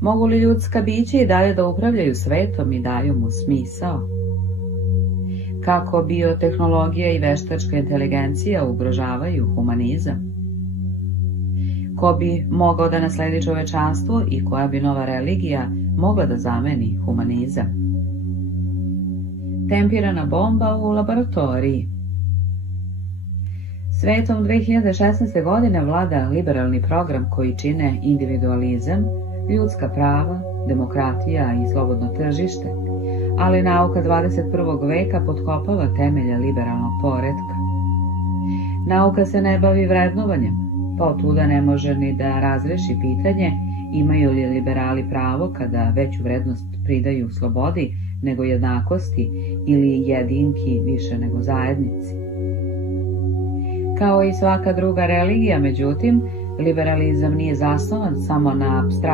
Mogu li ljudska bića i dalje da upravljaju svetom i daju mu smisao? Kako biotehnologija i veštačka inteligencija ugrožavaju humanizam? Ko bi mogao da nasledi čovečanstvo i koja bi nova religija mogla da zameni humanizam? Tempirana bomba u laboratoriji. Svetom 2016. godine vlada liberalni program koji čine individualizam, ljudska prava, demokratija i slobodno tržište, ali nauka 21. veka potkopava temelje liberalnog poretka. Nauka se ne bavi vrednovanjem, pa otuda ne može ni da razreši pitanje imaju li liberali pravo kada veću vrednost pridaju slobodi nego jednakosti ili jedinki više nego zajednici. Kao i svaka druga religija, međutim, liberalizam nije zasnovan samo na apstraktnim